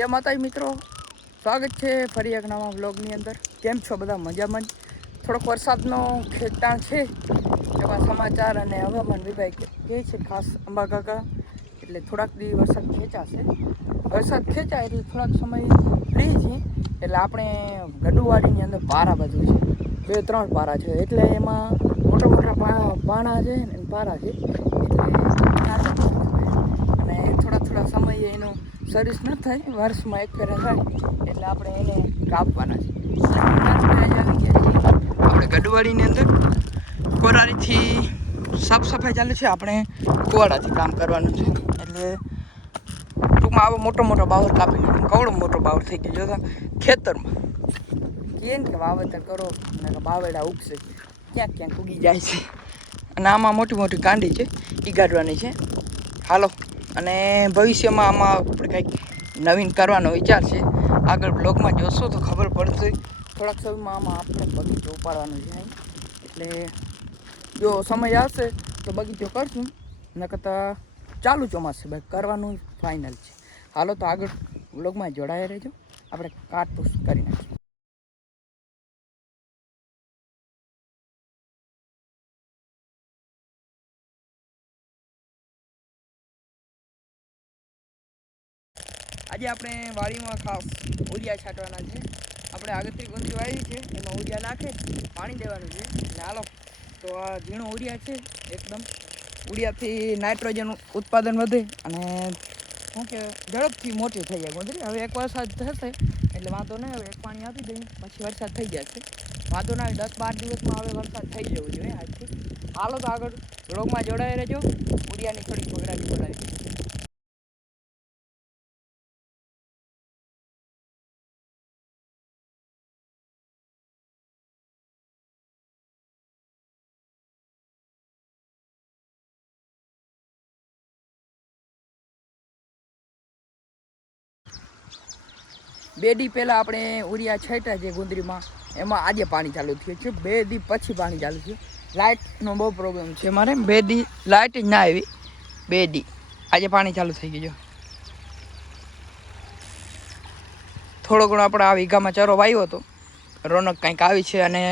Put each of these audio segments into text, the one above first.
જય માતાજી મિત્રો, સ્વાગત છે ફરી એક નવા વ્લોગની અંદર। કેમ છો બધા? મજામાં? થોડોક વરસાદનો ખેંચાણ છે એવા સમાચાર અને હવામાન વિભાગ કહે છે ખાસ અંબા કાકા, એટલે થોડાક દી વરસાદ ખેંચાશે। વરસાદ ખેંચાય એટલે થોડાક સમય ફ્રી છે, એટલે આપણે ગડુવાડીની અંદર પારા બધું છે, 2-3 પારા છે, એટલે એમાં મોટા મોટા પાણા છે ને પારા છે, એટલે અને થોડા સમયે એનું સર્વિસ ન થાય, વર્ષમાં એક ફેરા થાય એટલે આપણે એને કાપવાના છે। આપણે ગડવાડીની અંદર કોરારીથી સાફ સફાઈ ચાલે છે, આપણે કુવાડાથી કામ કરવાનું છે, એટલે ટૂંકમાં આવો મોટો બાવર કાપી નાખો। કવડો મોટો બાવર થઈ ગયો જોતા ખેતરમાં કહે ને કે વાવેતર કરો અને બાવેડા ઉગશે, ક્યાંક ઉગી જાય છે, અને આમાં મોટી કાંડી છે એ કાઢવાની છે। હાલો, અને ભવિષ્યમાં આમાં આપણે કંઈક નવીન કરવાનો વિચાર છે, આગળ બ્લોગમાં જોશો તો ખબર પડશે। થોડાક સમયમાં આમાં આપણે બગીચો ઉપાડવાનો છે, એટલે જો સમય આવશે તો બગીચો કરશું, ન કરતાં ચાલુ ચોમાસે ભાઈ કરવાનું ફાઇનલ છે। હાલો તો આગળ બ્લોગમાં જોડાયા રહેજો, આપણે કાટપૂસ કરી નાખીએ। આજે આપણે વાડીમાં ખાસ ઉરિયા છાંટવાના છે। આપણે આગળથી ગુંદી વાવી છે, એમાં ઉરિયા નાખે પાણી દેવાનું છે। એટલે હાલો તો આ ઝીણો ઉરિયા છે, એકદમ ઉરિયાથી નાઇટ્રોજન ઉત્પાદન વધે અને શું કે ઝડપથી મોટી થઈ જાય ગુંદરી। હવે એક વરસાદ થશે એટલે વાંધો નહીં, હવે એક પાણી આપી દઈએ પછી વરસાદ થઈ જશે, વાંધો ના આવે। 10-12 દિવસમાં હવે વરસાદ થઈ જવો જોઈએ આજથી। હાલો તો આગળ બ્લોગમાં જોડાઈ રહેજો, ઉરિયાની થોડીક બગડાવી બોલાવી। બે દી પહેલાં આપણે ઉરિયા છાંટ્યા છે ગુંદરીમાં, એમાં આજે પાણી ચાલુ થયું છે, 2 દી પછી પાણી ચાલુ થયું। લાઇટનો બહુ પ્રોબ્લેમ છે મારે, 2 દી લાઇટ જ ના આવી, 2 દી આજે પાણી ચાલુ થઈ ગયું। થોડો ઘણો આપણે આ વીઘામાં ચારો વાવ્યો હતો, રોનક કંઈક આવી છે, અને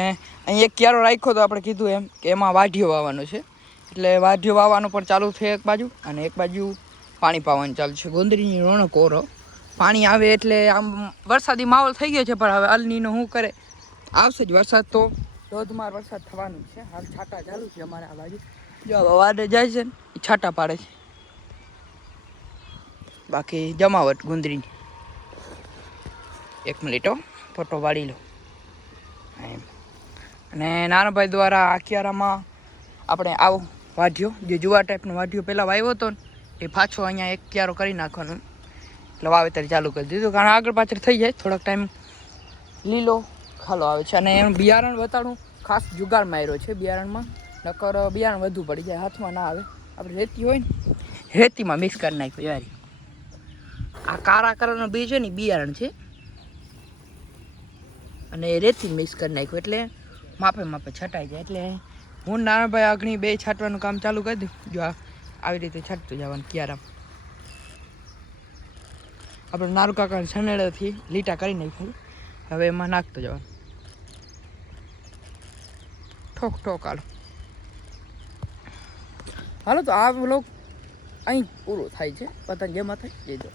અહીં એક ક્યારો રાખ્યો તો આપણે કીધું એમ કે એમાં વાઢિયો વાવવાનો છે, એટલે વાઢિયો વાવવાનું પણ ચાલુ છે એક બાજુ, અને એક બાજુ પાણી પાવાનું ચાલુ છે। ગુંદરીની રોનક ઓરો પાણી આવે એટલે આમ વરસાદી માહોલ થઈ ગયો છે, પણ હવે અલનીનો શું કરે, આવશે જ વરસાદ, તો ધોધમાર વરસાદ થવાનું છે। હાલ છાંટા ચાલુ છે અમારે આ બાજુ, જો વાડે જાય છે ને એ છાંટા પાડે છે, બાકી જમાવટ ગુંદરીની। 1 મિનિટ ફોટો પાડી લો એમ। અને નાનાભાઈ દ્વારા આ ક્યારામાં આપણે આવો વાઢ્યો, જે જુવાર ટાઈપનો વાઢ્યો પહેલાં વાવ્યો હતો ને, એ પાછો અહીંયા એક ક્યારો કરી નાખવાનું, એટલે વાવેતર ચાલુ કરી દીધું, કારણ આગળ પાછળ થઈ જાય, થોડોક ટાઈમ લીલો ખાલો આવે છે। અને એનું બિયારણ બતાડું, ખાસ જુગાર માર્યો છે બિયારણમાં, નકર બિયારણ વધુ પડી જાય, હાથમાં ના આવે। આપણે રેતી હોય ને, રેતીમાં મિક્સ કરી નાખ્યું યાર। આ કાળા કલરનો બીજ છે ને બિયારણ છે, અને રેતી મિક્સ કરી નાખ્યું, એટલે માપે છટાઈ જાય। એટલે હું નાનાભાઈ આગળ 2 છાંટવાનું કામ ચાલુ કરી દઉં, જો આવી રીતે છાંટતું જવાનું ક્યારામાં। આપણે નારુ કાકા છનેડાથી લીટા કરી નાખ્યું, હવે એમાં નાખતો જવાનું, ઠોક હાલો તો આ વ્લોગ અહીં પૂરો થાય છે। પતંગ જેમાં થાય જઈ દો।